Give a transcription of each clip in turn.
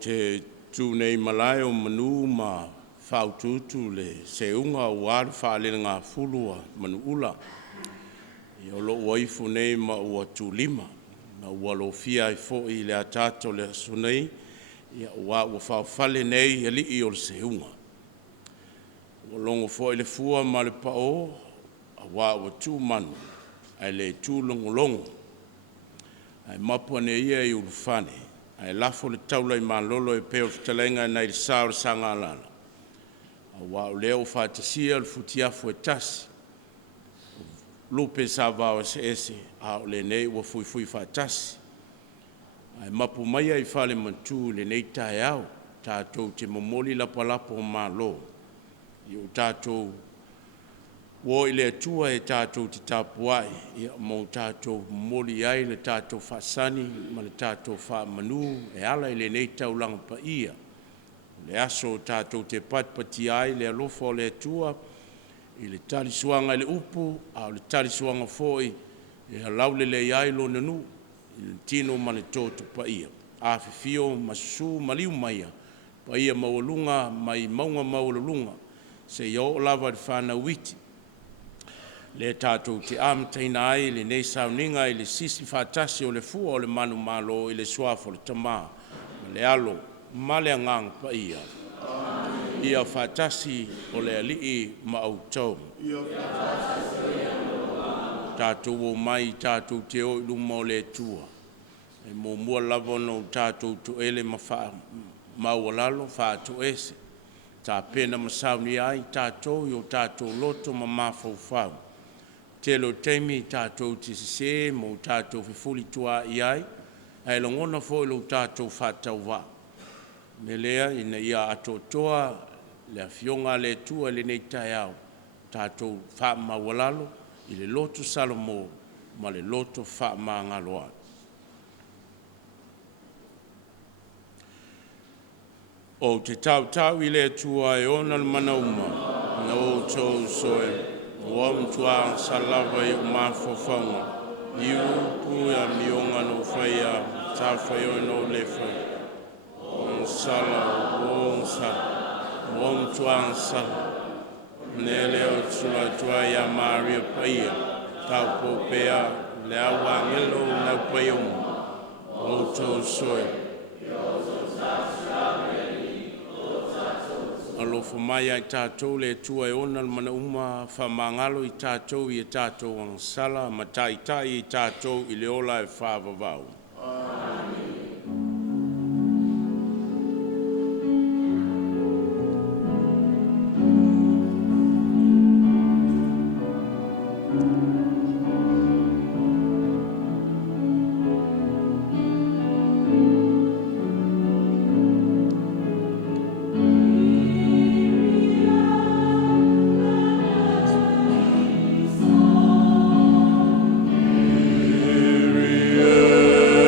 te tūnei malai o manu ma whaututu le seunga o wāru whaalena ngā fulua manu ula. I olo waifu nei ma ua tūlima, ma ua lo fia i fo i le atato le sunei, ia ua whawhale nei i li i o le seunga. Ua longo fo i le fua ma le pao, a ua tū manu, ai le tū longo. Ai mapua ne ia i urufane. Ai lafo le taula i malolo e peo fitalenga nei le sao sanga alala. A wao leo whaatasia le futiafu e tasi. Lupe sa vao ese a le nei ua fui whaatasi. Ai mapu mai ai whale mantu le nei tae au. Tātou te momoli lapalapo o malo. I o tātou wo i le atua e tātou te tapuai, ia mo tātou moli ai le tātou whaasani, ma le tātou whaamanu, e ala i le nei Taulaga Paia. Le aso tātou te patpati ai le alofo le atua, i le talisuanga i le upu, a le talisuanga foi, e alaule le iai lo nanu, i le Tino ma le tōtu Paia. AFIOGA masu maliu maia, Paia maulunga, mai maunga maulunga, se yo lava le whana witi. Le tātou te amataina ai, le nei sauninga i le sisi whātasi o le fua o le manu malo i le suafo le tamā, ma le alo, ma le angang pa ia. Ia whātasi o le alii ma au tau. Tātou o mai, tātou te o iluma o le tua. E mo mua lava no tātou tu ele ma maualalo, whātou ese. Tā pena masauni ai, tātou i o tātou loto ma mafau whau. Telo teimi tātou te se mo tātou whifuli tua i ai, ai longona fo ilo tātou whātau wā. Me lea ina ia atotoa le AFIOGA le tua le nei tai au, tātou whaamawalalo i le loto Salomo, ma le loto whaamangaloa. O te tau i le tua e ona le manauma, na o tau soe, Wam tua salava i umafofanga. Iupu ya mionga no faya, tafayo no lefa. Sala, wam tua sala. Nele o tua ya Maria Paia. Taupo pea, lea wangelo na payong. Oto soe. Alofo mai ai tātou le tua e ona mana uma whamangalo i tātou i tātou ang sala, ma TAITAI i tātou i le ola e whāwawau. Yeah.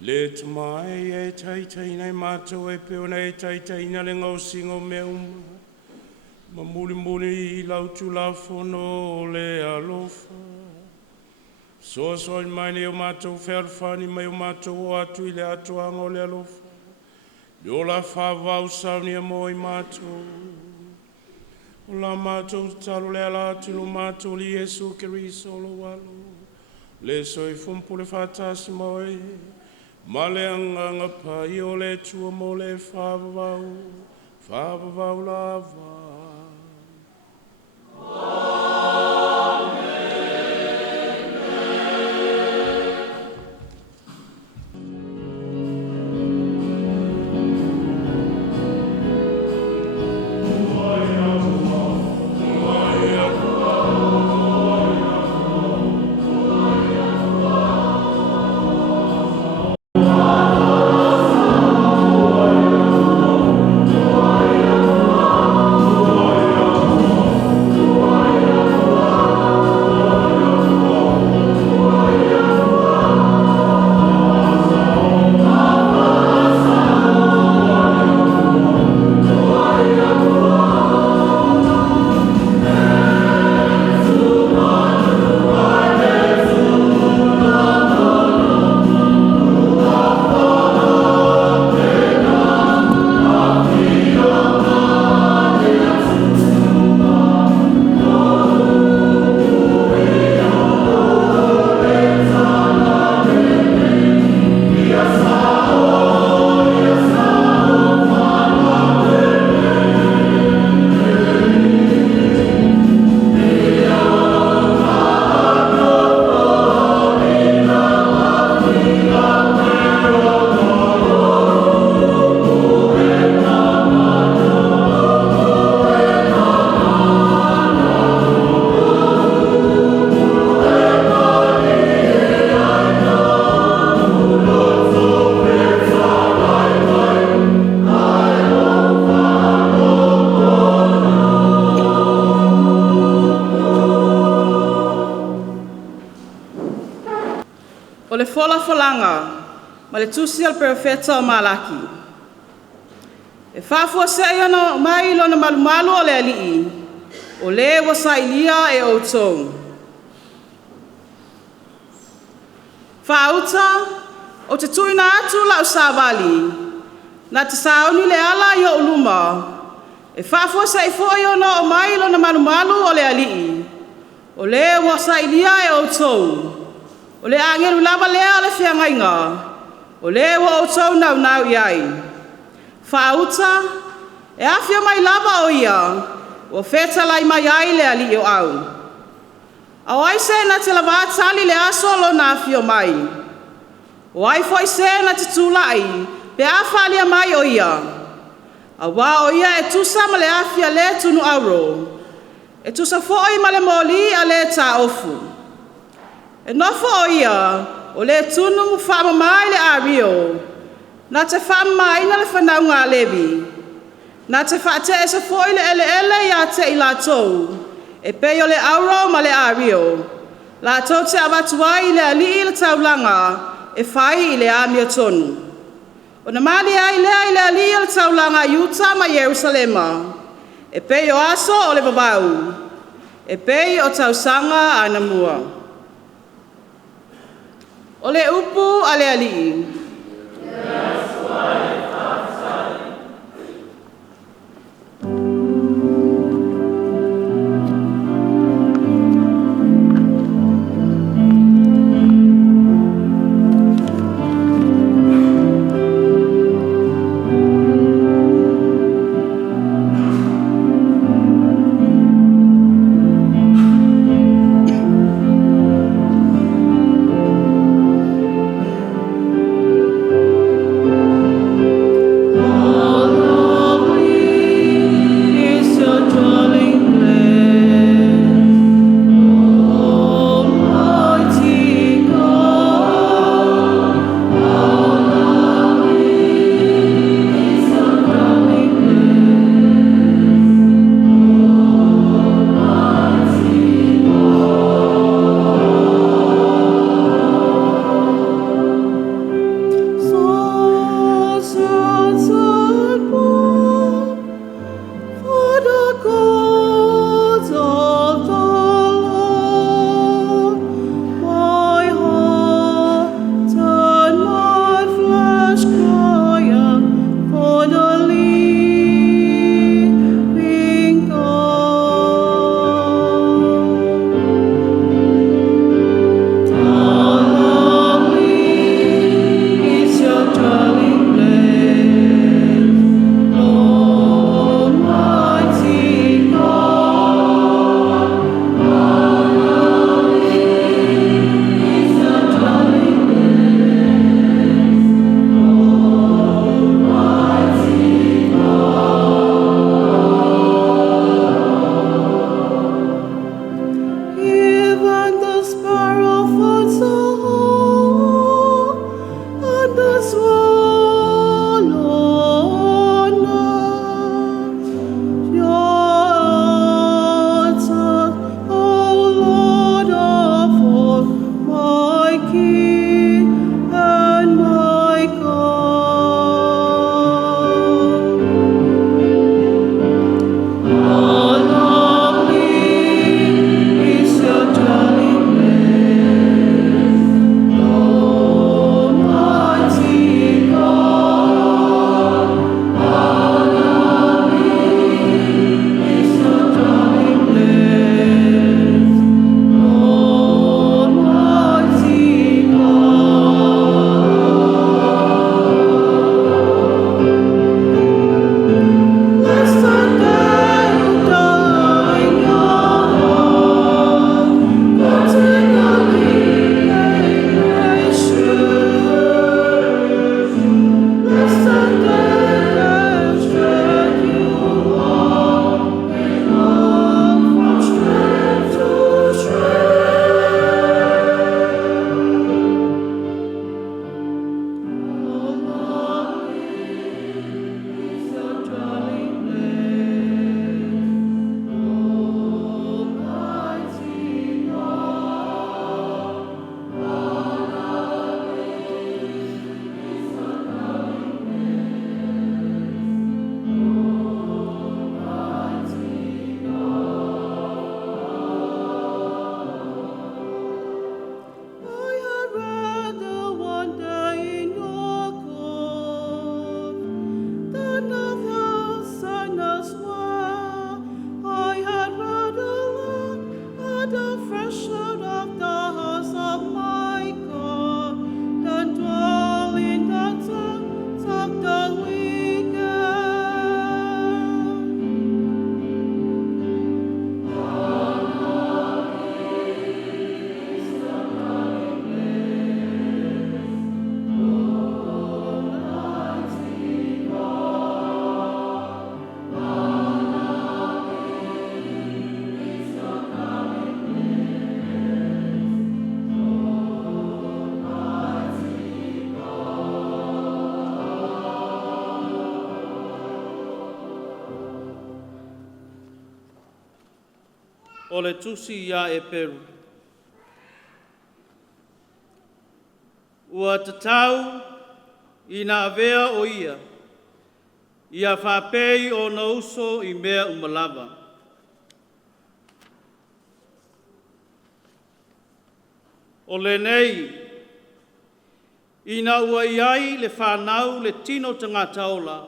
Le tamai e taitai nei mātou e peo nei taitai na le ngau singo me ma muli muli I lau tu la fono le alofa. Soa soa I mai ne o mātou wherwhani mai o mātou o atu I le atuanga o le alofa. Le o la whawau sauni a mo I mātou. O la mātou talo le ala tulu mātou li Jesu Keriso lo walo. Le soi fumpu le whatasi moe. Ma le anganga pai o le tua mo le whawawau lava. O le fola folanga, ma le tusi al profeta o Malaki. E whafua se iana mai lona malumalu o le alii, o le wasa ilia e outou. Whauta, o te tuina atu la o Savali, na te sauni le ala i o uluma, e whafua se ifo iana o mai lona malumalu o le alii, o le wasa ilia e outou. O le angeru lava lea le whiangainga, o le wa outou nau nau iai. Whauta, e awhia mai lava o ia, o whetalai mai ai le ali o au. Au ai se na te lava atali le aso lo na awhia mai. O ai foi se na te tūlai, pe awhalia mai o ia. A wā o ia e tusa ma le awhia le tunu auro. E tusa foi ma le moli a le ta ofu. E nofo o ia, o le tunu mu whaama mai le ario, na te whaama mai na le whanau ngā levi, na te whaate e sa foi le ele ia te I lātou, e pei o le auro ma le ario, lātou te awatuai le ali I le taulanga, e whai I le amia tonu. O na mali ai lea I le ali I le taulanga Utah ma Jerusalema, e pei o aso o le babau, e pei o tausanga ana mua. O le upu a le alii. o le tusi ia e peru. Ua tatau i na avea o ia whapei o na uso i mea umalawa. O le nei, ina ua iai le whanau le tino tangata ola,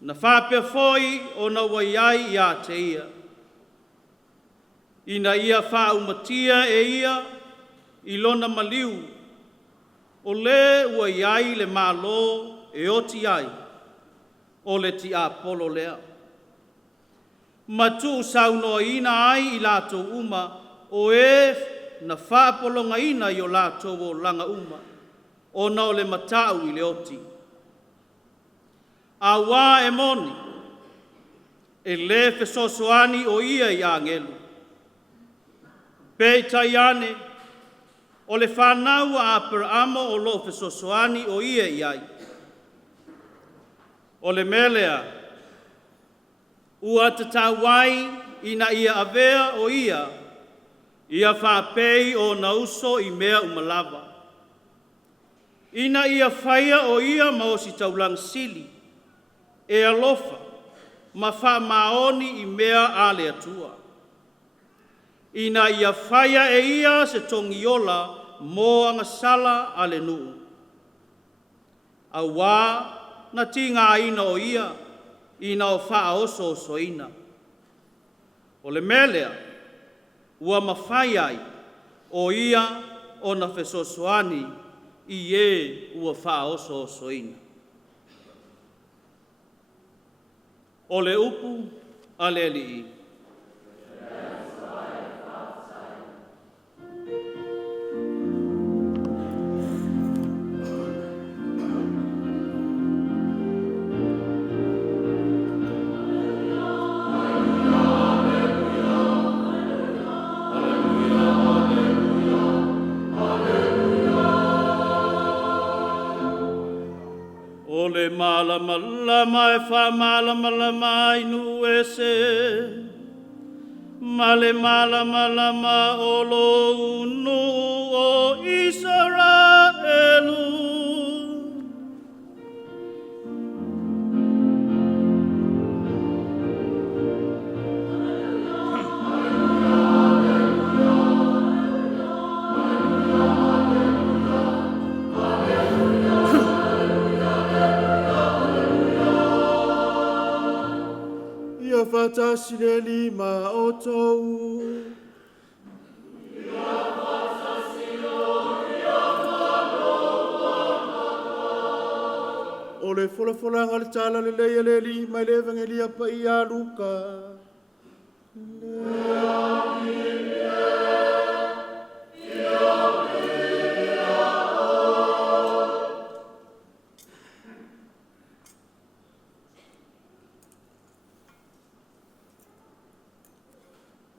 na whapea foi o na ua iai ia te ia. Ina ia whaumatia e ia i lona maliu, o le ua iai le malo e oti ai, o le ti apolo lea. Matu sauno ina ai i lato uma, o e na whaapolonga ina i o lato o langa uma, o na o le matau i le oti. A wā e moni, e le fesosoani o ia i angelu. Pei taiane, o le whanau a peramo o lo fesosoani o ia i ai. O le melea, ua tatawai ina ia avea o ia whapei o na uso i mea umalawa. Ina ia whaia o ia ma o si taulang sili, e alofa, ma wha maoni i mea ale atua. Ina ia whaia e ia se tongiola mo angasala ale nuu. A wā na tinga ina o ia, ina o wha oso oso ina. O le melea, ua mawhaiai o ia o na fesosoani i e ua wha oso oso ina. O le upu a le alii. O le malamalama e wha malamalama inu e se. Ma le malamalama o lo unu o Israelu. Fatasi le lima o tou. O le fola ngale tala le leia le lima le evangelia pa ia Luka.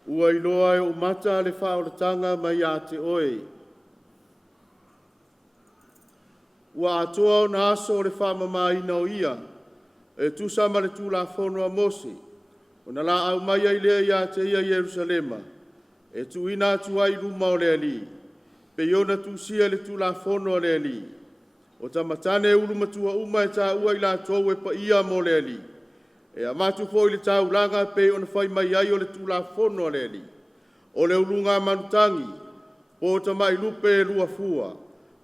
Ua iloa e o mata le whaoratanga mai a te oe. Ua atoa o na aso le whamama ina o ia, e tusama le tūla whono a Mose, o na la au mai ai lea ia te ia Yerusalema, e tu ina atu ai ruma o le ali, pe iona tu sia le tūla whono o le ali, o tamatane ulu matua uma e ta ua ila tōu e pa ia mo le ali. E amatu fo le taulanga pe ona fai mai ai o le tula fono le li. O le ulunga manutangi, po tamai lupe lua fua.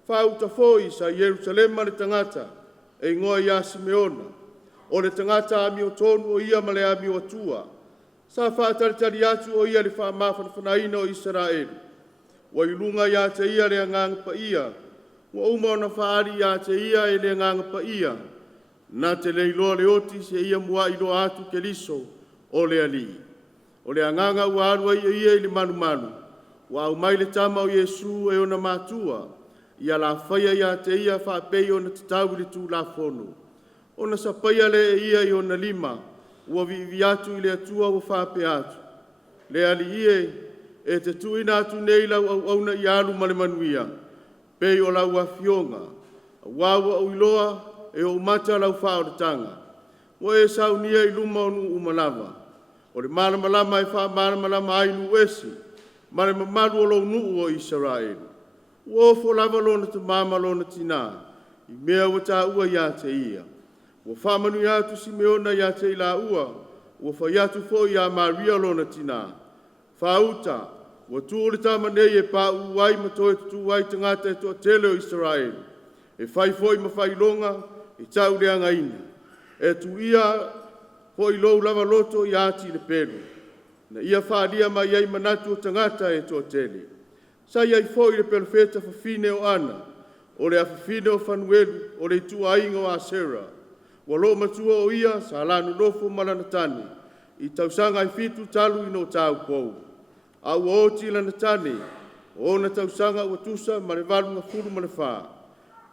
Fau ta foi sa Yerusalema le tangata, e ngoa ia Simeona. O le tangata ami o tonu o ia male ami o tua. Sa faa talitari atu o ia le faa mawhanawhanaina o Israel. Wa ilunga ia te ia le anganga pa ia. Wa uma ona faari ia te ia e le anganga pa ia. Na te leiloa le oti se ia mua ilo atu ke liso o le ali. O le anganga ua arua ia i le manu manu. Wa au mai le tama o Yesu e ona matua. Ia la whaia ia te ia whapei o na tatau le tū la fono. O na sapaia le ia i o na lima. Ua vivi atu i le atua o whape atu. Le ali ie e te tuina atu nei lau au na i alu male manuia. Pei o lau AFIOGA. Wawa au iloa e o mata lau whaoratanga. Wa e saunia i luma onu umalawa. o le malamalama e whaamalamalama ai nuesi, ma le mamaru o lou nuu o Israel. Ua ofo lava lona te mama lona tina, i mea ua tā ua ia te ia. Ua whaamanu ia tu Simeona ia te ila ua, ua whaiatu fo ia Maria lona tina. Whauta, ua tūle tā manei e pā uai matoe tutu wai tangata e toa tele o Israel. E whai foi ma whai longa, e tau leanga ina. E tu ia foi lou lava loto i ati le pelu. Na ia whaadia mai ai manatu o tangata e toa tele. Sa iai foi le perfeta fafine o ana, o le afafine o Fanuelu, o le tua ainga o Asera. Wa lo matua o ia, sa lanu lofo malanatani, i tausanga i fitu talu ino tau pou. A ua oti lanatani, o na tausanga ua tusa ma le valu nga furu ma le wha.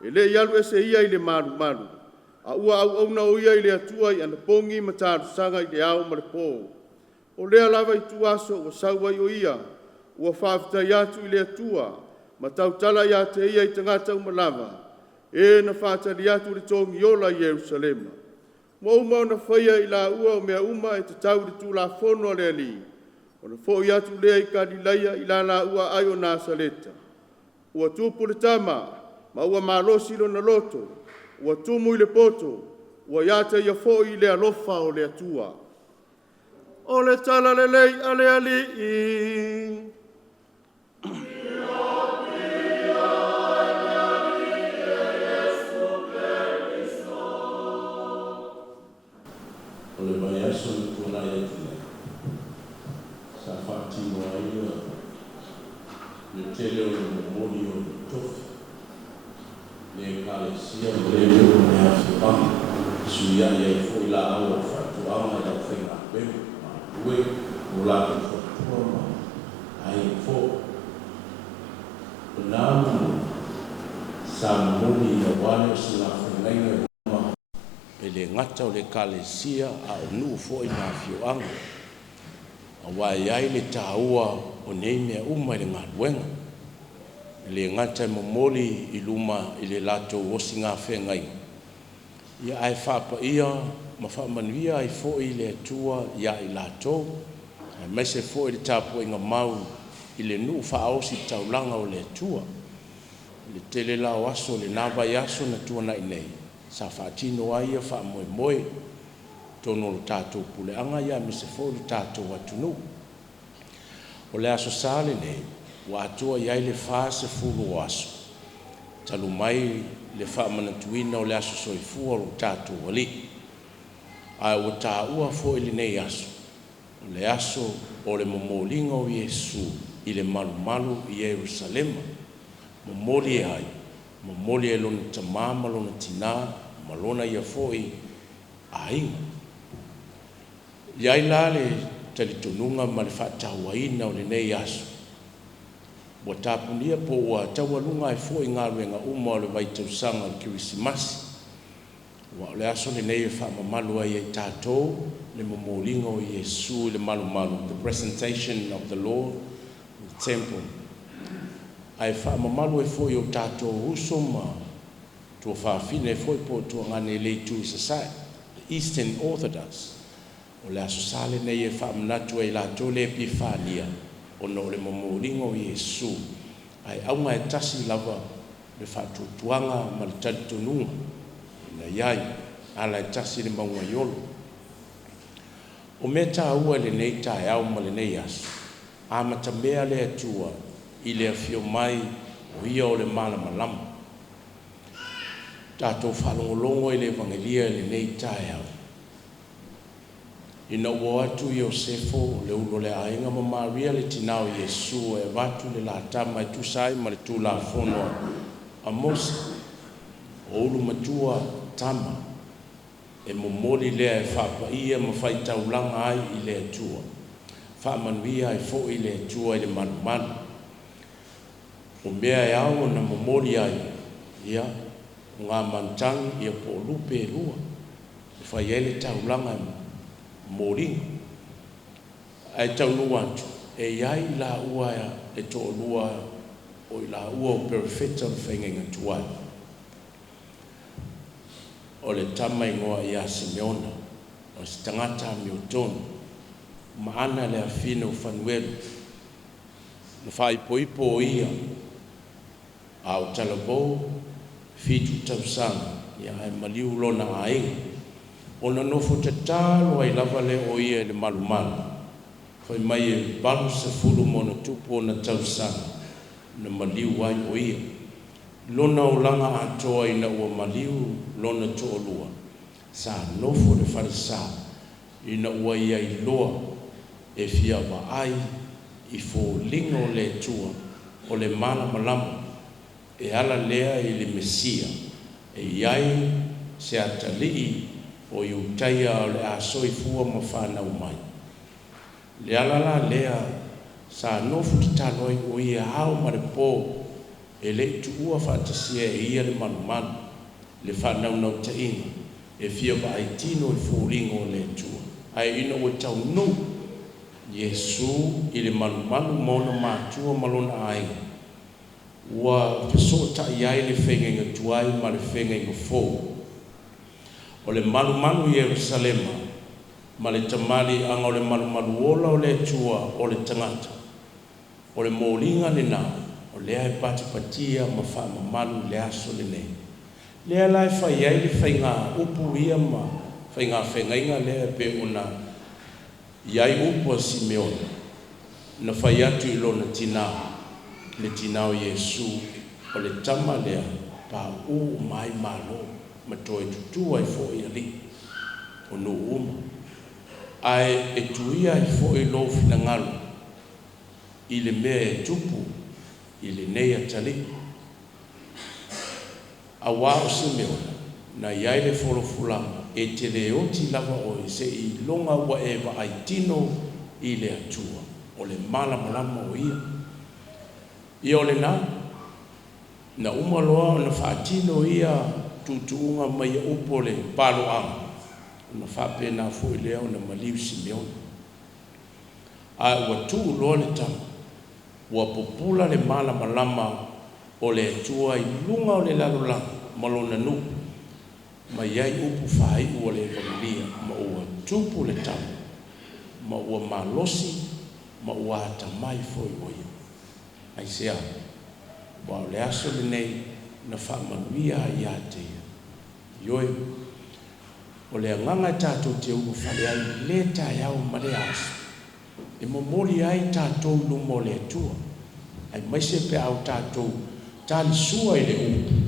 E le ialu ese ia i le maru maru. A ua au auna o ia i le atua i ana pongi ma tāru sanga i le au ma le pō. O lea lava i tuaso o sauai o ia, ua whaafitai atu i le atua, ma tautala ia te ia i tangata umalava, e na whaatari atu le tongi ola i Jerusalema. Mo uma na whaia i la ua o mea uma e te tau le tū la whono le ali, o na fo i atu lea i Galileia i la ua ai o Nasaleta. Ua tupu le tama, ma ua malosi lo na loto, ua tumu i le poto, ua iata ia fo i le alofa o le atua. O le tala le lei ale ali i. O le mai aso le tūna i atina. Sa whaatino a ia. Le tele o le momoni o le tofi. Le kalesia o le leo me AFIOGA. Suia ia i fo i la awa whaatuanga i au whenga pēmu. Ue o la whatua ai fo. O nāmu sa momoni i a wane o si la whengainga e le ngata o le kalesia a o nuu fo i AFIOGA. A wai ai le tāua o nei mea uma i le ngaluenga. Le ngata e momoli i luma i le lato osi ngā whengai. Ia ai whapa ia, ma whamanuia ai fo i le atua ia i lato. Ai mese fo i le tāpua inga mau i le nuu whaosi taulanga o le atua. Le tele lao aso le nāwai aso na tuana i nei. Sa whaatino ai a wha moe moe, tono lo tātou pule anga ia me se fo le tātou atunu. O le aso sāle nei, wa atua iai le wha se fulu o aso. Talu mai le wha manatuina o le aso soifua lo tātou wali. Ai o tā ua fo ili nei aso. O le aso o le momolinga o Yesu i le malu malu i Jerusalema. Momoli ai. Momoli e lona tamama, lona tina, malona ia foi a inga. Iai la le talitonunga ma le whaatauaina o le nei aso. Wa tapunia po ua taualunga e foi ngā ruenga uma o le waitausanga o Kirisimasi. Wa le aso le nei e whaamamalu ai e tātou, le momolinga o Yesu, le malu malu, the presentation of the Lord, the temple. Ai whaamamalu e foi o tātou uso ma tua whaafine e foi po tua ngane leitu i sasai, the Eastern Orthodox. O le aso sale nei e whaamanatu e la tole e pifania o no le momolinga o Yesu. Ai aunga e tasi lava le whaatutuanga ma le talitonunga. Na iai, ala e tasi le maunga iolo. O me tā ua le nei tae au ma le nei aso. A matamea le atua i le afio mai o ia o le malamalama. Tātou whalongolongo i le evangelia le nei tae au. Ina ua atu i Iosefo le ulo le ainga ma Maria le tinao Yesu e watu le la tama e tusai ma le tu la fono a Mose. O ulu matua tama e momoli lea e whapa ia ma whaitaulanga ai i le atua. Whamanuia e fo i le atua i le manu. O mea e au na momoli ai ia ngā mantangi ia po lupe e lua. E whaiele taulanga moringa. Ai taunua atu. E iai la ua e to lua o i la ua o perfecta o whengenga tuai. O le tama ingoa i a Simeona, o si tangata mi o tonu, maana le afina o fanuelu na faipoipo ia au talabo fitu tausanga ia e maliu lona ainga ona nofo te talo ai lava le o ia le malumalu fai mai e balu se fulu mona tupu ona tausanga na maliu ai o ia lona o langa atoa ina ua maliu lona toolua sa nofo le farisa ina ua ia i loa e fia ai i fo lingo le tua o le mana malama e ala lea i le Mesia e iai se atalii o iutaia o le asoi fua ma whanau mai. Le ala la lea sa nofu te taloi o ia hao mare pō e le tuua whatasia e ia le manumanu le whanau nau ta inga e fia ai Tino i fo lingo le tua. Ai ina o tau no Yesu i le manumanu mona mātua malona ainga. Ua pesota iai le whengenga tuai ma le whengenga fō. O le manumanu Yerusalema ma le tamali anga o le manumanu ola o le tua o le tangata. O le mōringa le nā o lea e patipatia ma whamamalu le aso le nei. Lea lai whai ai le whainga upu ia ma whainga whengainga lea pe ona iai upu a Simeona. Na whai atu ilo na tinao. Le tinao Yesu o le tama lea pa u mai malo ma toi tutua i fo i ali. O no uma. Ai e tuia i fo i lo fina ngalu. I le mea e tupu i le neia tali. A wao Simeona na iai le folofulanga e te leoti lava o i se i longa wa e wa ai Tino i le atua. O le malama o ia. Ia o le na umaloa o na whaatino ia tutuunga mai upo le palo ang. Na whapena fo i lea o na maliu Simeona. A ua tuu loa le tama. Ua popula le malama o le atua i lunga o le lalolanga malona nuku. Ma iai upu whai ua le evangelia ma ua tupu le tama. Ma ua malosi ma ua atamai fo i oia. Ai sea, wao le aso le nei na whamanuia i atea. Ioe, o le anganga tātou te umu whale ai le tai au ma le aso. E momoli ai tātou lumo le atua. Ai maise pe au tātou tali sua i le umu.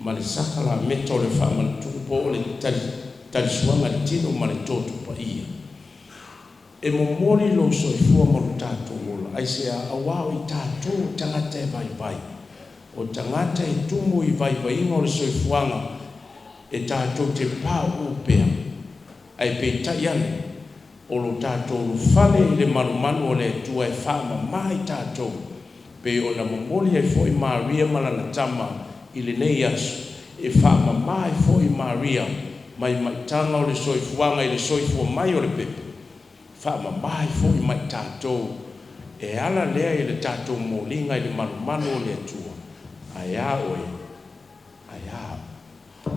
Ma le sakala meta o le whamanu po o le tali suanga le tino ma le tōtu pa ia. E momoli lo soifua ma lo tātou ola. Ai sea awao i tātou tangata e vai. O tangata e tumu i vai inga o le soifuanga e tātou te pāu upea. Ai pe taiane o lo tātou lo fale i le manumanu o le tua e whaama mai tātou. Pe o na momoli e foi Maria malana tama i le nei asu. E whaama mai foi Maria mai tanga o le soifuanga i le soifua mai o le pepe. Whaama mai foi mai tātou. E ala lea i le tātou molinga i le manumanu o le atua. Ai a oe. Ai a.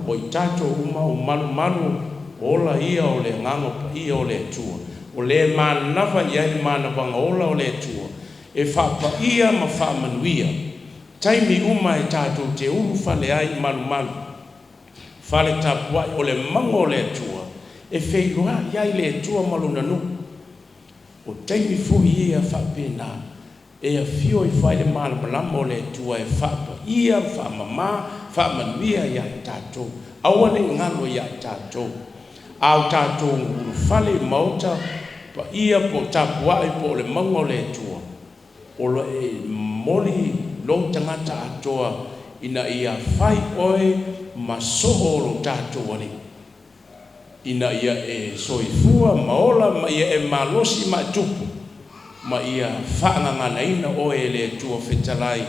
O i tātou uma o manumanu ola ia o le ngango pa ia o le atua. O le manawa ia i manawanga ola o le atua. E whapa ia ma whamanuia. Taimi uma e tātou te uru whale ai manumanu. Whale tapuai o le mango o le atua. E wheiroa ia i le atua maluna nuku. O taimi fuhi ia whapena, e a fio i whai le malamalama o le tua e whapa ia whamama, whamanuia ia i tātou, awane ngalo ia i tātou. Au tātou nguru whale mauta, pa ia po tapuai po le mango o le tua. O lo e moli lo tangata atoa, ina ia whai oe masoho lo tātou wani. Ina ia e soifua maola ma ia e malosi ma tupu ma ia whaangangana ina oe le tua whetalai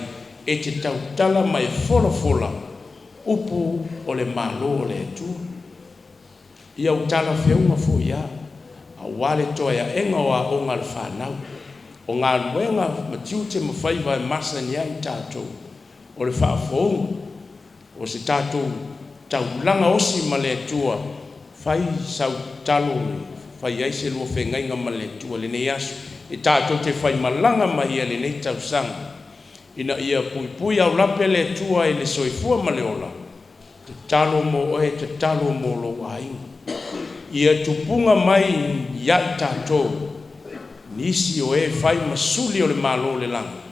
e te tautala mai fola upu o le malo o le tua. Ia utala whiaunga fu ia a wale toa ia enga o a onga le whanau o ngā luenga ma tiute ma whaiva e masa ni ai tātou o le whaafonga o se tātou taulanga osi ma le tua fai sau talo fai ai se lua whengainga ma le tua le nei asu. E tātou te whai malanga mai ia le nei tausanga. Ina ia pui au lape le tua e le soifua ma le ola. Te talo mo oe, te talo mo lo ainga. Ia tupunga mai ia i tātou. Nisi o e whai masuli o le malo le langa.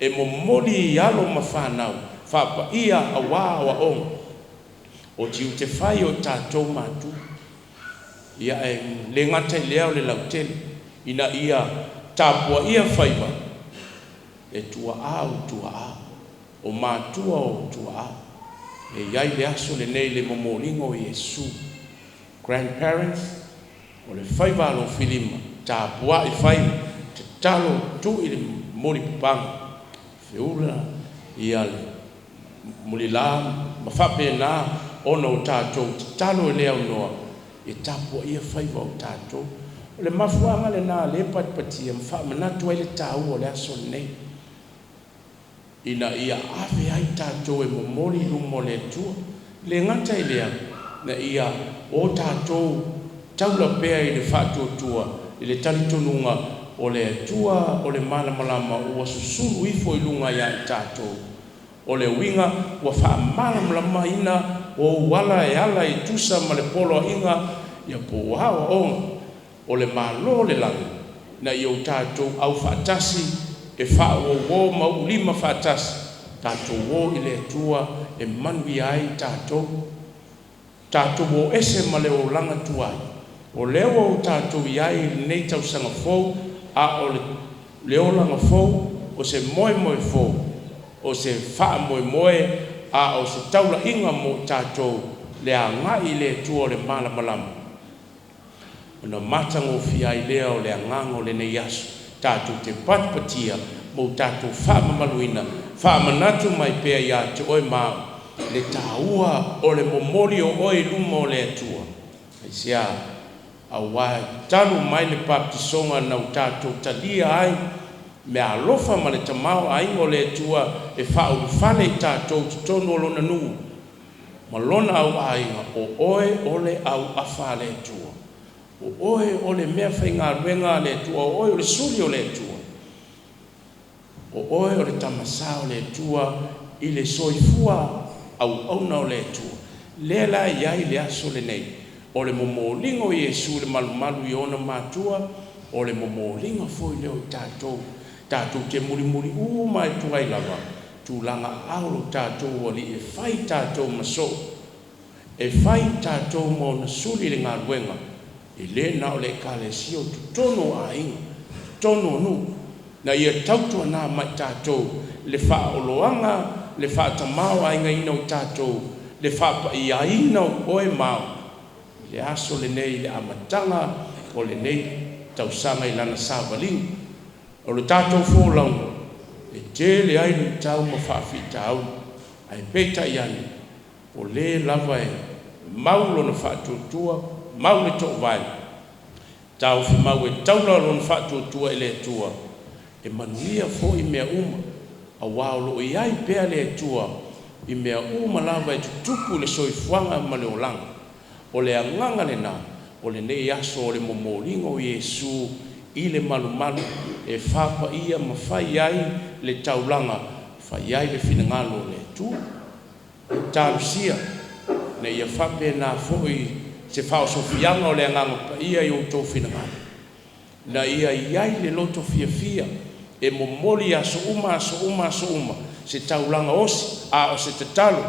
E mo moli i alo ma whanau. Whapa ia a wā wa onga. O tiu te whai o tātou mātu. Ia e le ngata i leo le lautele. Ina ia tāpua ia whaiva. E tua au. O mātua o tua au. E iai le aso le nei le momolingo o Yesu. Grandparents, o le whaiva alo filima. Tāpua i whaiva. Te talo tu i le mori pupanga. Whiula ia le muli la ma whape nā ona o tātou te talo e leo noa e tāpua ia whaiva o tātou o le mafuanga le nā le patpatia ma whamanatu ai le tāu o le aso nei ina ia ave ai tātou e momori lumo le tua le ngata i lea na ia o tātou taula pea i le whātua tua i le talitonunga o le tua o le malamalama ua susulu ifo i lunga ia i tātou. O le winga ua wha malamalama ina o wala e ala i tusa ma le polo inga ia po hawa onga. O le malo le langi na i o tātou au whaatasi e wha o mau lima whaatasi. Tātou o i le tua e manui ai tātou. Tātou o ese ma le o langa tuai. O leo o tātou i ai nei tau sanga fau a o le olanga fau, o se moe fau, o se wha moe, a o se taula inga mo tātou, le a ngai le tua o le malamalama. O na matango fia i lea o le a ngango le nei asu, tātou te patpatia, mo tātou wha mamaluina, wha manatu mai pea ia te oe mao, le tāua o le momori o oe luma o le tua. Sia a wai talu mai le baptisonga na tātou talia ai me alofa ma le tamau ai o le tua e whauru whale i tātou te tono lona nuu ma lona au ainga o oe o le au awha le tua o oe o le mea whainga ruenga le tua o oe o le suri o le tua o oe o le tamasa o le tua i le soifua au na o le tua lela iai le aso le nei o le momolingo Yesu le malumalu i ona mātua, o le momolinga foi leo i tātou. Tātou te muri mai tuai lava, tūlanga auro tātou o li e whai tātou maso. E whai tātou mo na suri le ngā ruenga, e le nao le kālesio tu tono a inga, tono nu. Na ia tautua nā mai tātou, le wha oloanga, le wha tamau a inga ina o tātou, le wha pa i a ina o oe mau. Le aso le nei le amatanga o le nei tausanga i lana sāwaling. O le tātou fōlau, e te le ainu tau ma whaafi tau, ai peta i ane, o le lava e maulo na whaatutua, mau le tō vai. Tau fi mau e taula lo na whaatutua e le tua, e manuia fo i mea uma, a wāolo i ai pea le tua, i mea uma lava e tutupu le soifuanga ma le olanga. O le anganga le nā, o le nei aso o le momolingo o Yesu i le malumalu e whapa ia ma whai ai le taulanga, whai ai le whinangalo le tu. Tārusia, ne ia whape nā fhoi se whao sofianga o le anganga pa ia i o tō whinangalo. Na ia iai le loto fia e momoli aso uma, se taulanga osi, a o se te talo,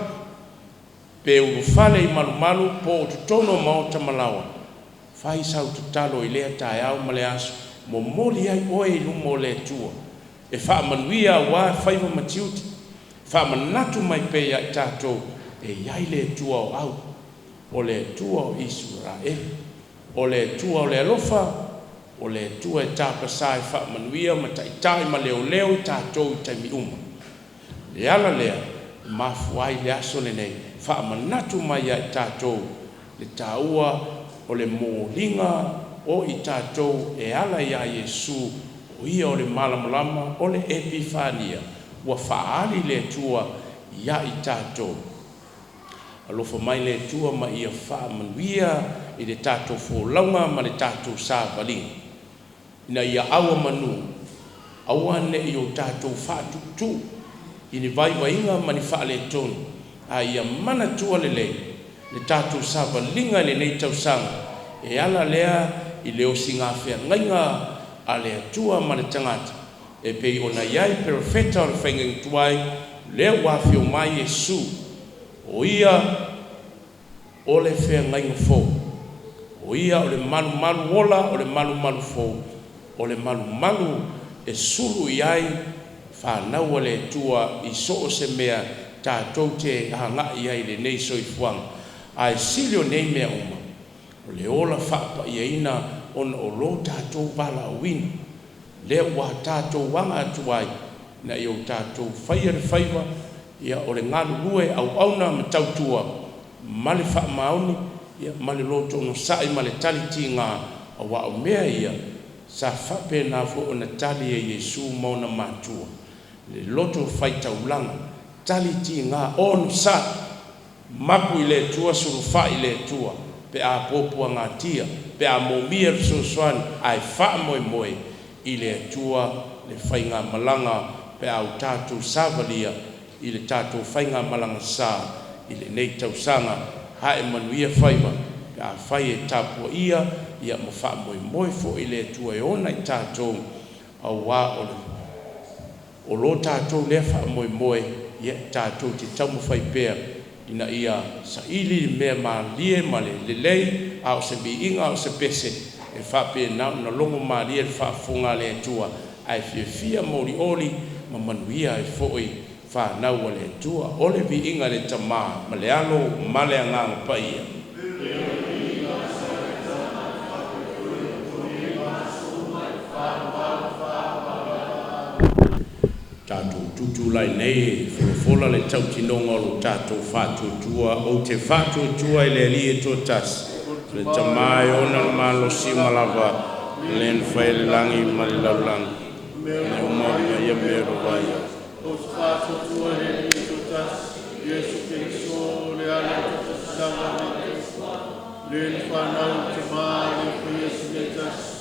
pe uru fale i malumalu po o tutono mao tamalawa. Whai sau tutalo i lea tae au male aso, mo moli ai oe i lumo le tua. E wha manuia wā whaiva matiuti, wha manatu mai peia i tātou, e iai le tua o au, o le tua o Israel, o le tua o le alofa, o le tua e tāpasa e wha manuia ma taitai ma leo i tātou i taimi uma. Le ala lea, mafu ai le aso le nei, wha manatu mai ai tātou, le tāua o le mōlinga o i tātou e ala ia Yesu, o ia o le malamalama o le epifania, ua whaali le tua ia i tātou. Alofa mai le tua ma ia whaamanuia i le tātou fōlaunga ma le tātou sāwalinga. Ina ia aua manu, aua ne i o tātou whātutu, i ni vaiwainga ma ni whaale tonu, a ia mana tua le tātou sāwalinga le nei tausanga, e ala lea i leo singa whea ngainga a lea tua ma le tangata, e pei ona iai perfeta o le whaingang tuai, lea wafio mai Yesu, o ia o le whea ngainga fō, o ia o le malu ola, o le malu fō, o le malu e sulu iai whanau le tua i so o se mea tātou te hanga iai le nei soifuanga. Ai silio nei mea uma, o le ola whapa ia ina ona o lo tātou wala wina, le wa tātou wanga atuai, na i o tātou whaia whaiwa, ia o le ngalu lue au auna ma tautua, male wha mauni, ia male loto no sai male taliti ngā, a wa o mea ia, sa whape nā fo o na tali e Yesu mauna mātua. Le loto whai taulanga, taliti ngā onu sa, maku i le tua suru wha i le tua, pe a popua ngā tia, pe a momia riso soan, ai wha moe, i le tua le whai ngā malanga, pe a u tātou sāwalia, i le tātou whai ngā malanga sā, i le nei tausanga, hae manuia whaiwa, pe a whai e tāpua ia mo wha moe fo i le tua e ona i tātou, au wā o lo tātou le wha moe, ia tātou te taumu whai pēr, ina ia sa ili mea ma lie ma le lei, au se bi inga au se pese, e whape na longo ma lie le whaafunga le tua, ai fia mori oli, ma manuia e fōi whanau le tua, ole bi inga le tamā, ma le alo, ma le anganga paia. Tātou tutu lai nei, wholofola le tautinonga o lo tātou whātutua, o te whātutua i le li e tō tasi, le tamai ona le malo si malava, le nwhai le langi ma le laulangi, le uma ia mero vai. O te whātutua le li e tō tasi, Yesu Keriso le ala te tasanga le whanau te maa le Yesu le tasi.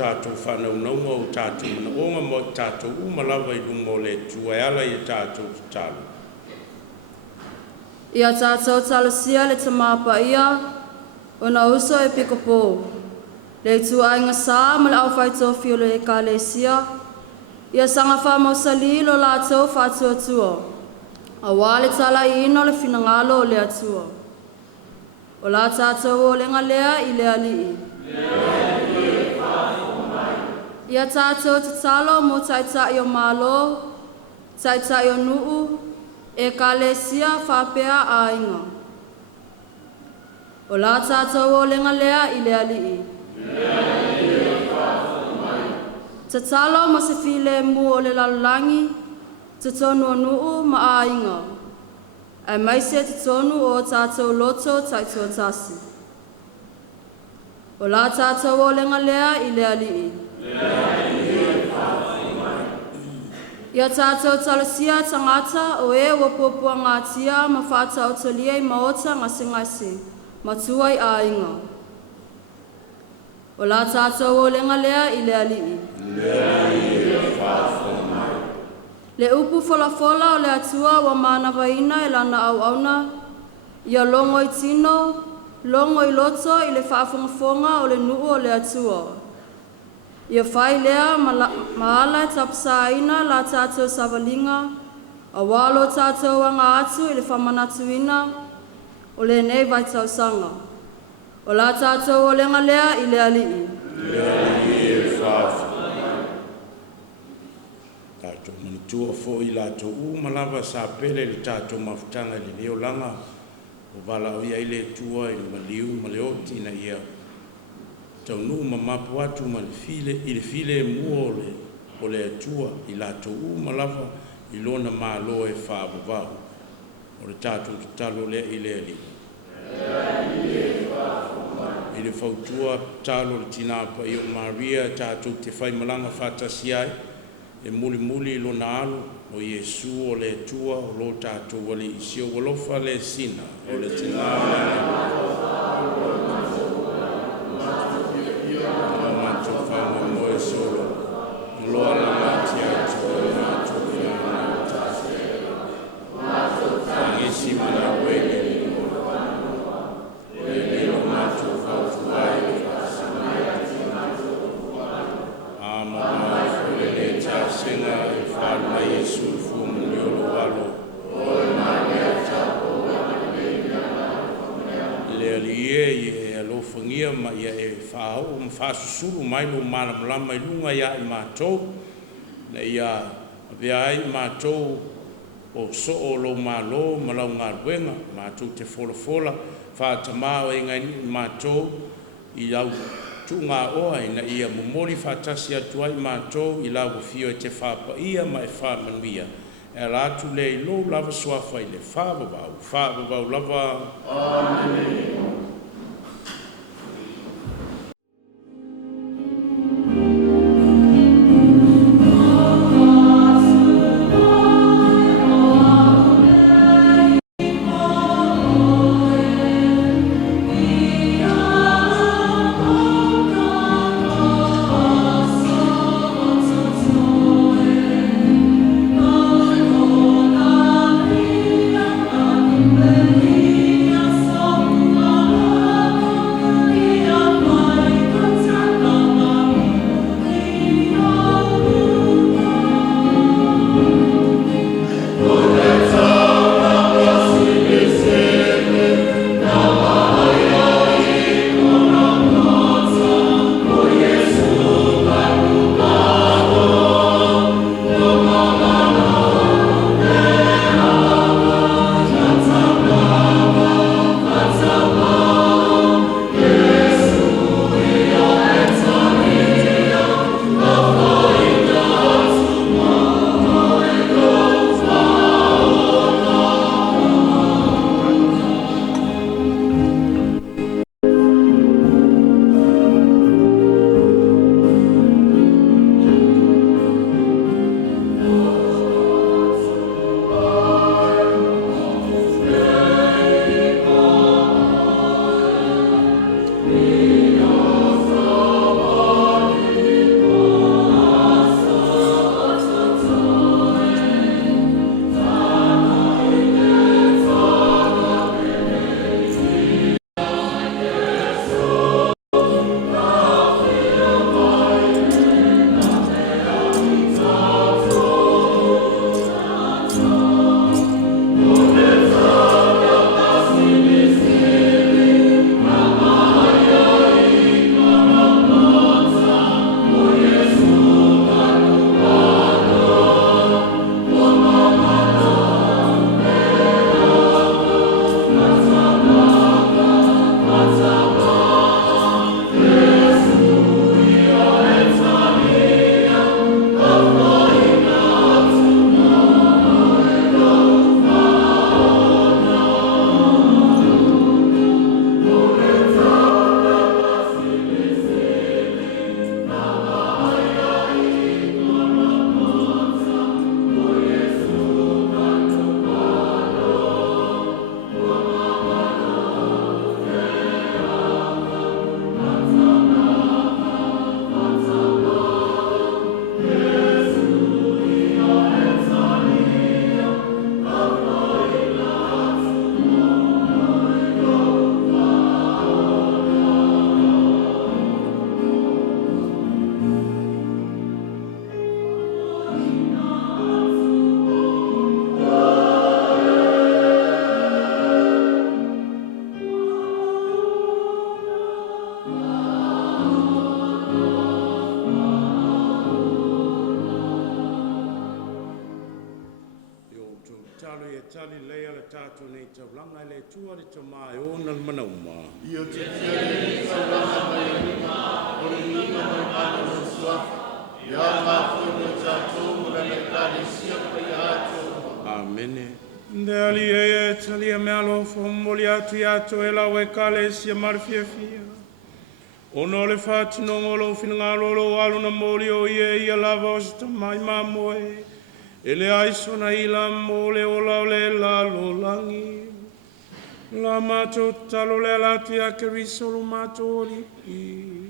tātou whanaunga o tātou na onga mo tātou umalawa I lungo le tuaiala I tātou tālu. Ia tātou talosia le Taulaga Paia, o na uso e pikopo. Le tuainga sā ma le au whaitofi o le ekalesia, ia sanga whamausali lo lātou whātuatua, a wale tala I ino le finangalo o le atua. O la tātou o le ngalea I le alii. Ia tātou te talo mo taitai o malo, taitai o nuu, e kalesia whapea a inga. O la tātou o lenga lea I le alii. Te talo ma se file mu o le lalangi, te tonu o nuu ma a inga. Ai maise te tonu o tātou loto taitua tasi. O la tātou o lenga lea I le alii. Ia tātou talasia tangata o e ua puapua ngātia ma whātau talia I maota ngase matuai a inga. O la tātou o lenga lea I le alii. Le upu fola o le atua wa mana vaina e lana au auna. Ia longo I Tino, longo I loto I le whaafongafonga o le nuu o le atua. Ia whai lea maala tapsaina la tātou savalinga, a walo tātou anga atu I le whamanatuina, o le nei vai tausanga. O la tātou o lenga lea I le alii. Tātou manitua fo I lātou malava sa pele le tātou mafutanga le leo langa, o wala o ia I le tua I le maliu maleoti na ia. Tau nuu mamapu atu ma I le file mua o le atua I lātou malava I lona mālo e whaavavau. O le tātou talo lea I le ali. I le whautua talo le tinapa I o Maria tātou te whai malanga whātasi ai. E muli lona alu o Iesu o le atua o lo tātou wali I sio walofa le sina o le tinapa. Ma ia e whāo o mwhāsusuru mai lo mālamalama I lunga ia I mātou na ia vea ai mātou o so o lo mālo malau ngā ruenga mātou te fola whātamā o inga I mātou I lau tu ngā oa na ia momori whātasi atu ai mātou I lau whio e te whāpa ia ma e whāmanuia e rātu le I lo lava suafa I le whāvavau lava Amen. Oh tali lea le tātou nei taulanga le tua le tamai o na manauma. Ia te tia le taulanga mai lima, o le lima mai mana o suafa. Ia mafu no tātou mura le kare sia pai ato. Amene. Nde ali e tali a mea lo fomoli atu i ato e lau e kale sia marfia fia. Ono le whātino ngolo whina lolo alu na mori o ia lava o sita mai mamoe. E le aiso na ila mo le ola o le lalo langi. La mato talo le alati a keriso lo mato lipi.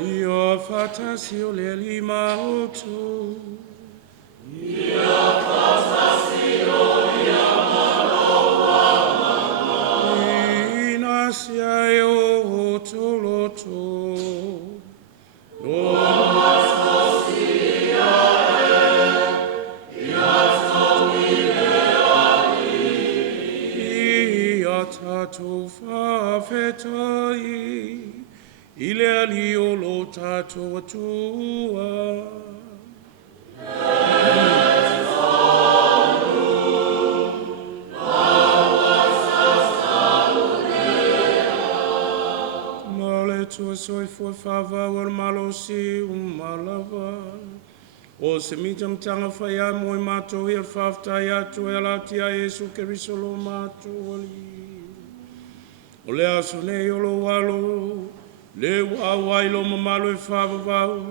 Io fatasi o le lima oto. Io fatasi o Inasia e o toloto. Tato fa fetai, ile alio lo tato atua. Male tua soi fu fava war malo si malava. O se mitam tanga faya moi mato hir fafta ya tu elatia Yesu Keriso lo mato ali. O le aso nei o lo walo, le wawai lo mamalo e whawawau,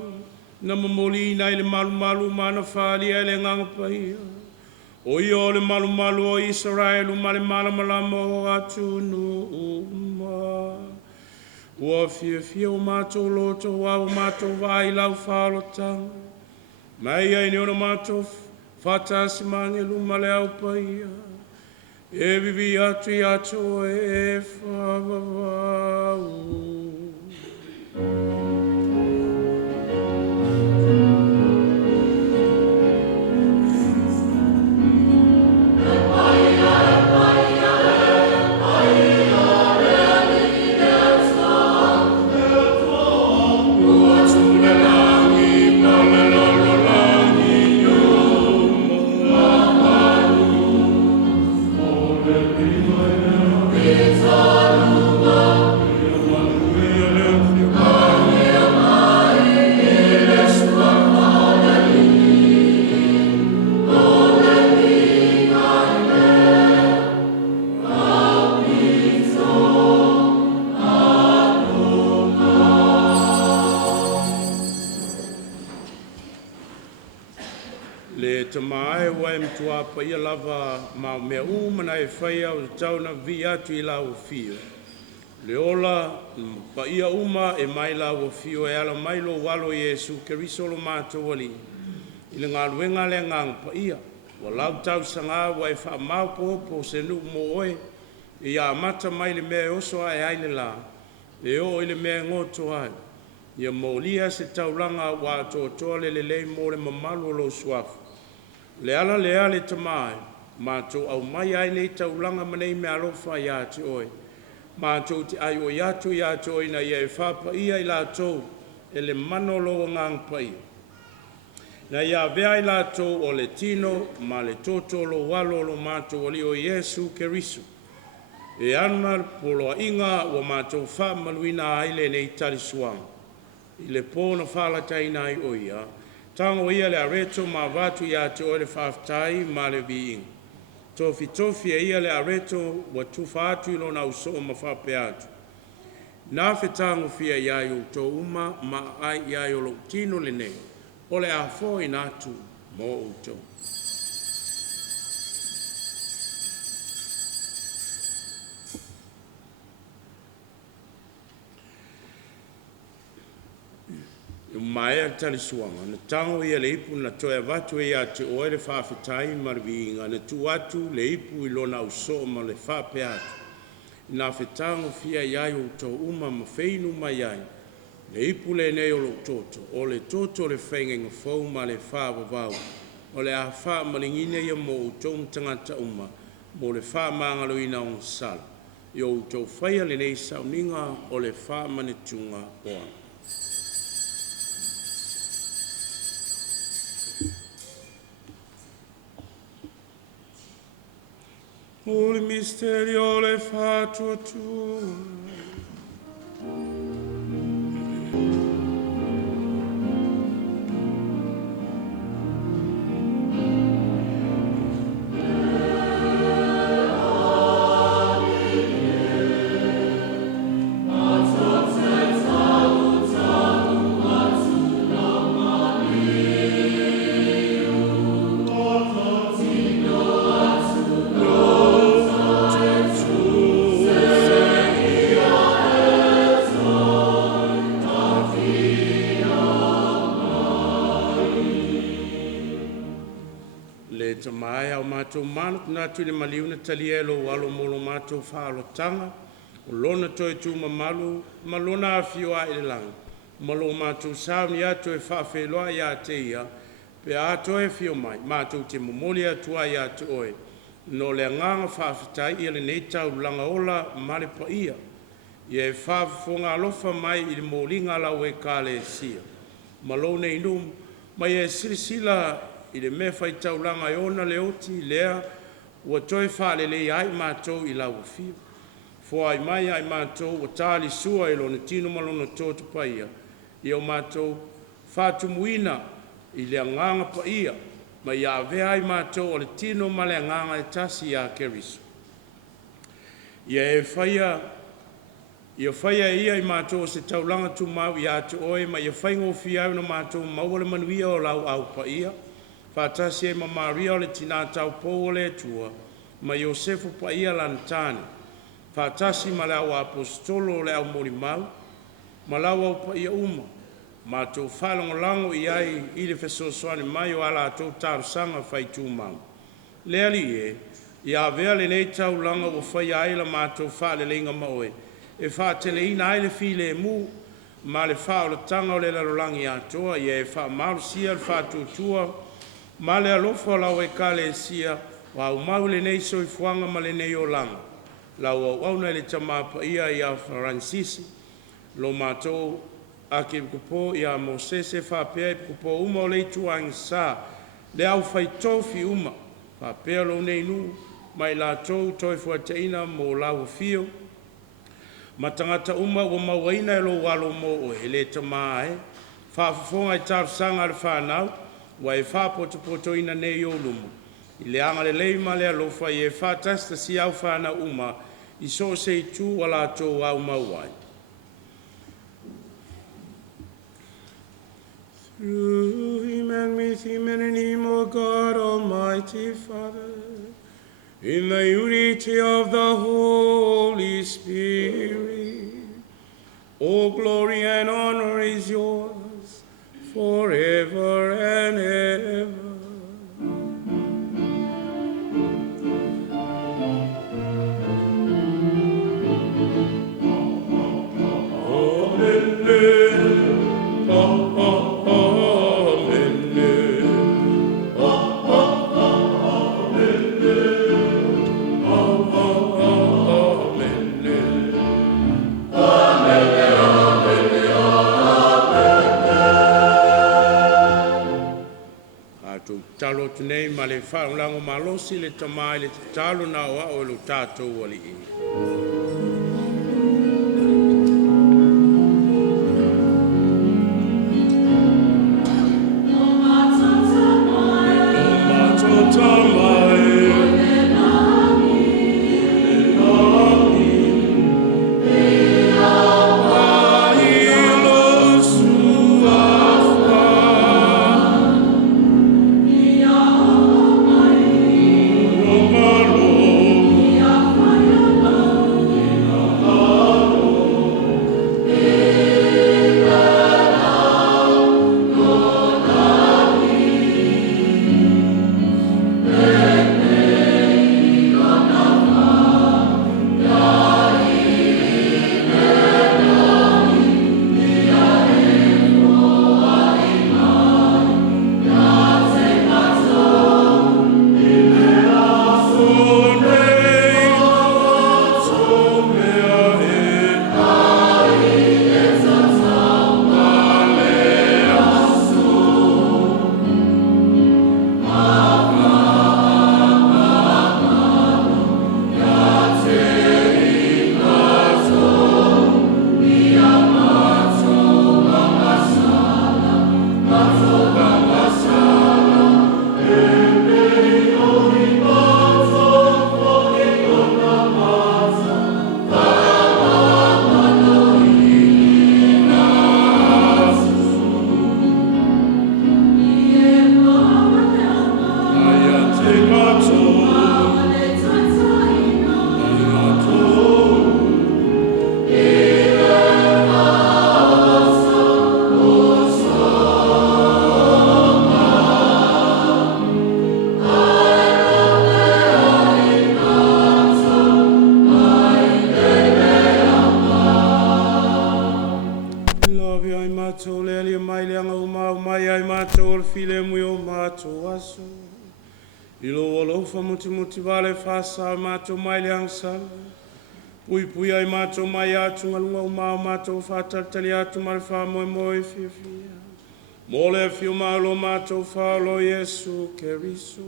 na mamoli nai le malu mana whali e le nganga paia. O i o le malu o Israelu ma le malamalama o atu no uma. Ua fia o mato loto wau mato vai lau whalo tanga. Mai ai ni ona mato fatasi mange luma le au paia. E vivi atu i ato e whawawau. Tua paia lava ma mea umana e whaia o tauna vi atu i lau fio. Le ola paia uma e mai lau fio e ala mailo walo Yesu Keriso lo mato wali. I le ngā luenga le ngang paia. Wa lau tau sanga wa e wha maupo po se nu mo oe. I a mata mai le mea oso ai aile la. E o i le mea ngoto ai. Ia maulia se taulanga wa toa le lei mo le mamalu lo suafu. Le ala le tamai, mātou au mai ai nei taulanga manei me alofa ia te oe. Mātou te ai o iatu oi na ia e whapa ia i lātou e le manolo o ngang pai. Na ia vea i lātou o le Tino ma le toto lo walo lo mātou o li o Yesu Keriso. E ana polo inga o mātou wha maluina aile nei tali suang. I le pōna whalatai nai o ia. Tango ia le areto ma vatu ia te ore whaftai ma le viing. Tofi e ia le areto wa tufa atu ilo na uso ma whape atu. Nā whetango fia ia i to uma ma ai ia i o lo tino le nei. O le a fo in atu mo uto. Maea tali suanga, na tango ia le ipu na toea vatu ia te oe le whawhetai marviinga, na tu atu le ipu i lona uso ma le whape atu. Nā whetango fia iai o tō uma ma wheinu mai ai, le ipu le nei o lo toto, o le toto le whengenga fau ma le whawawau, o le a wha malingine ia mo o tō mtangata uma, mo le wha maangalo ina o sala, i o tō whaia le nei sauninga o le wha manetunga oa. Holy misterio le fatua tua. Mai au mātou mana nātu le maliuna talielo walo molo mātou whaalotanga o lona toi tu mamalu malona awhioa i le langa malo mātou sauni atu e whawheloa i a te ia pe ato e whio mai mātou te momoli atua i atu oe no le nganga whawhitai i le neitau langa ola mare pa ia i e whawhonga alofa mai i le molinga lau e kāle sia malo nei num mai e sirisila i le mea whai taulanga i ona leoti lea ua toi whaalele ai mātou i lau whio. Fua ai mai ai mātou ua tāli sua i lona tino malona tōtu paia i o mātou whātumuina i le anganga paia ma i avea ai mātou o le tino ma le anganga e tasi i a keriso. Ia e whaia ia i mātou se taulanga tu mau i atu oe ma i a whaingo whiau na mātou maua le manuia o lau au paia Fatasi e mamaria o le tina tau pou o le tua, ma Iosefu pa ia lantani. Fatasi ma lau apostolo o le au mori mau, ma lau au pa ia uma. Ma tau whalongo lango i ai i le fesosoane mai o ala tau tarusanga fai tu mau. Le ali e, i a vea le nei tau langa o fai ai la ma tau whale lenga maoe. E whaatele ina ai le file e mu, ma le whaola tanga o le lalolangi atoa, i e wha maru sia le whaatutua, ma le alofa lau e kale sia, wa au mau le nei soi fuanga ma le nei o langa. Lau au au na le tamapa ia i a Francisi, lo mātou a ke kupo i a Mosese whapea i kupo uma o le tuang sa, le au fai tofi uma, whapea lo nei nu, mai la tou toi fuateina mo lau fio, ma tangata uma o mawaina e lo walo mo o ele tamae, whafafonga i tarusanga le whanau, wa e whapoto ina nei o lumu. I le anga le leima le alofa i e whatasta si au whana uma i so se i tū wala tō au mauai. Through him and with him and in him, O God, Almighty Father, in the unity of the Holy Spirit, all glory and honor is yours, forever and ever. Talo tunei ma le whaungango malosi le tamai le talo na o lo tātou wali i. Lord. mātou le alia mai le anga mai ai mātou le file mui o mātou aso. Ilo alofa muti vale fasa mātou mai le angsala. Pui ai mātou mai atu ngalunga mātou whātatali atu mare whamoe fia. Mo le fio malo mātou whalo Yesu Keriso.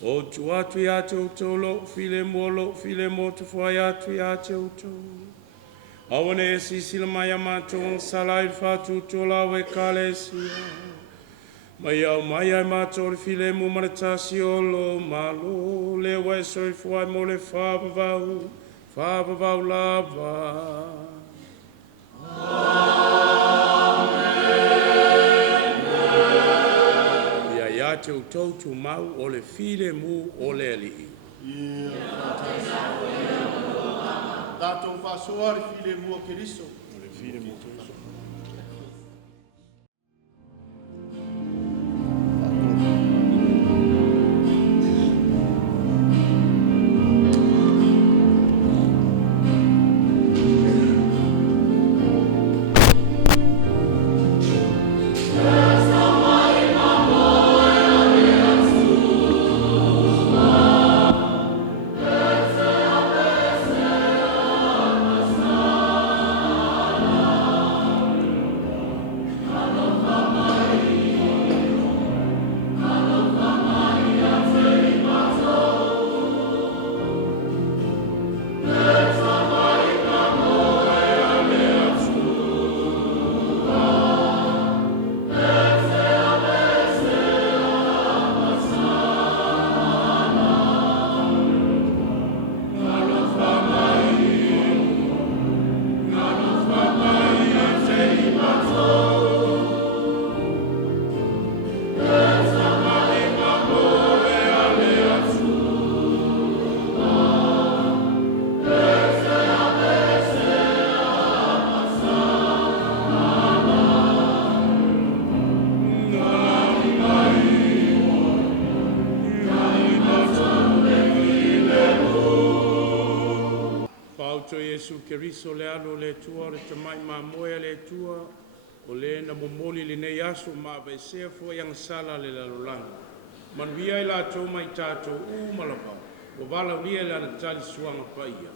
O tu atu ia te utolo, file mo te fwai atu ia te utolo. Awane e sisila mai a mātou, salai whātu tola we kalesia. Mai au mai ai mātou le file mo maratasi o lo malo, le wai soi fwai mo le whāpavau lava. Te utau tu mau o le file mu o le alii. Tātou whasoa le file mu o Keriso. O le file mu o Keriso. Yesu Keriso le alo le tua le tamai mamoe le tua o le na momoli le nei aso ma vesea fo yang sala le lalolanga. Manuia la tau mai tato malapa o vala ulia la na tali suanga paia.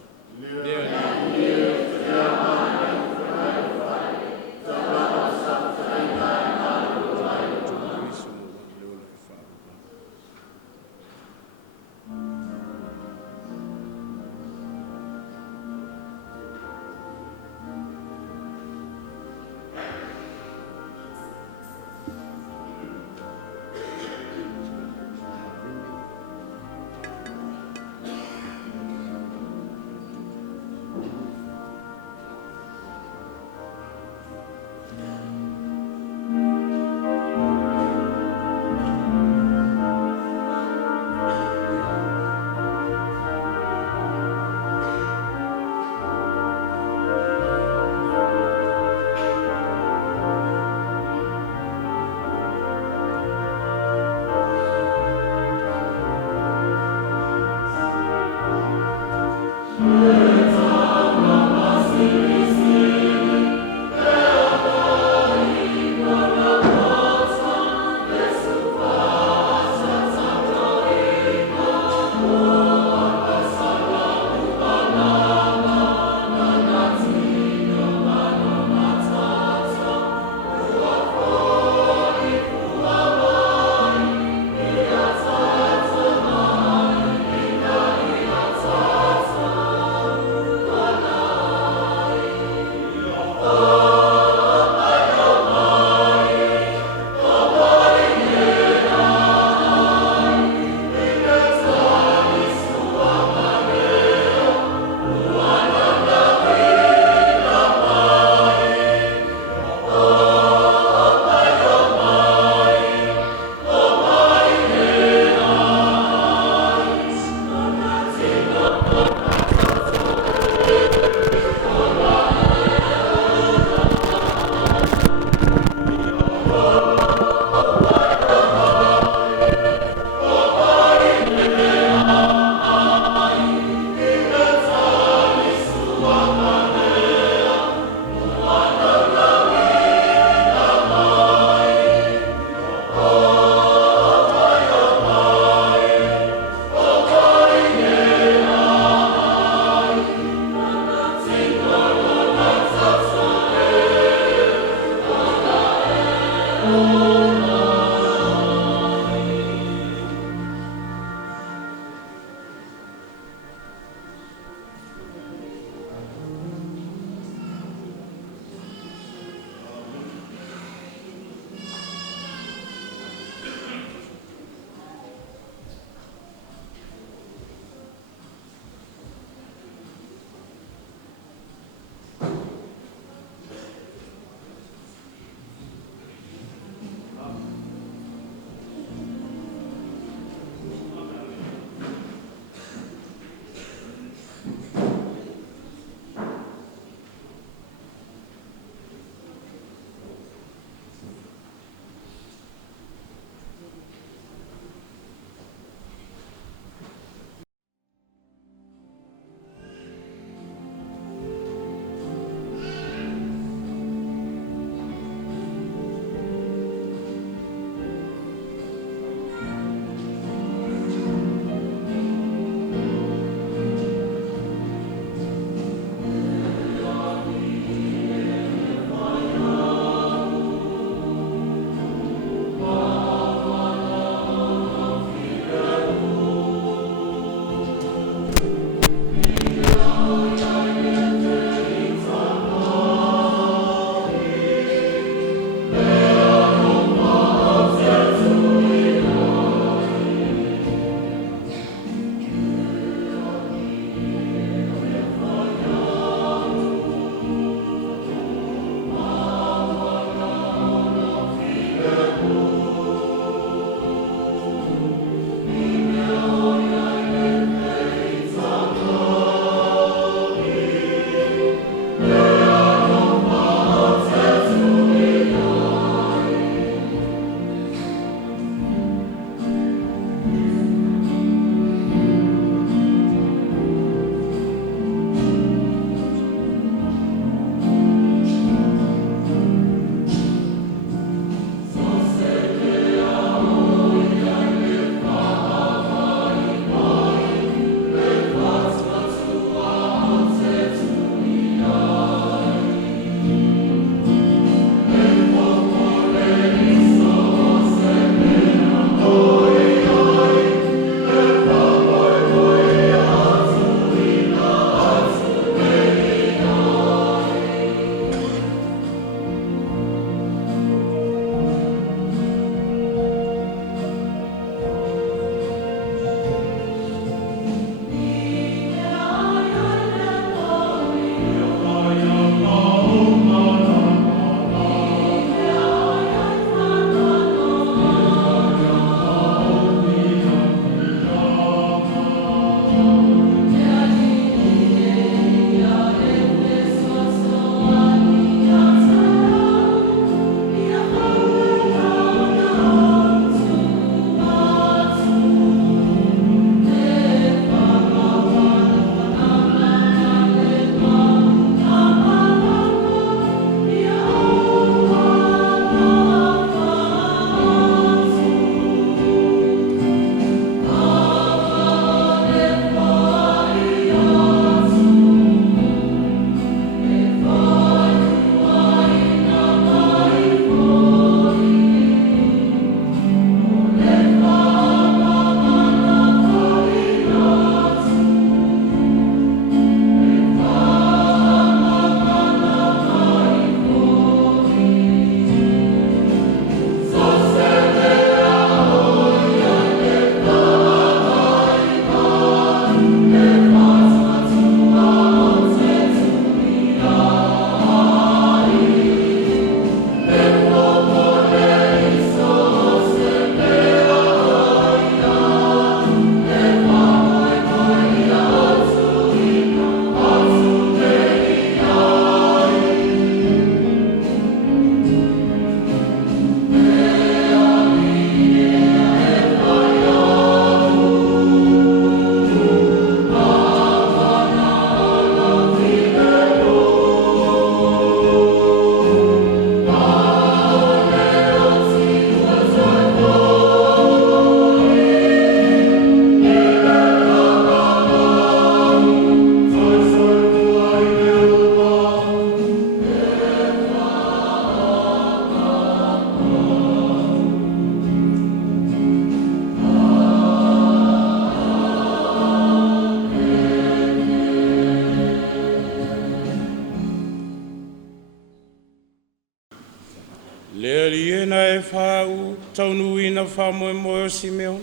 ina e whau, taunu ina whamoe moe o Simeon.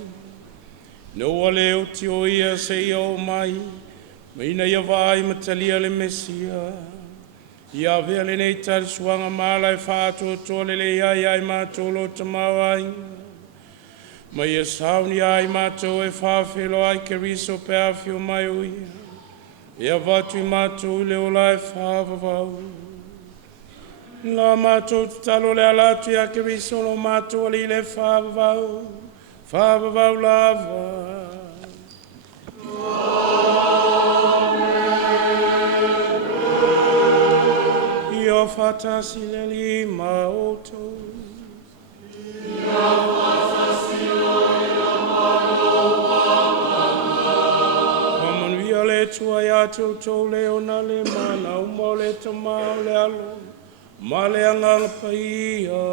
Noa leo ti o ia se ia o mai, ma ina ia vai matalia le Mesia. Ia vea le nei tari suanga mala e whātua tole le iai ai mātolo tamau ai. Ma ia sauni ai mātou e whawhelo ai ke riso pe awhio mai o ia. Ia vatu i mātou le ola e whawavau. La mātou talo le alatu ia ke riso lo mātou li le whawavau. Whawavau lava. Ia whatasi le lima oto. Ia whatasi le Amanuia le tua ia tau leo na le mana umau le tamau le alo. Ma le anganga paia.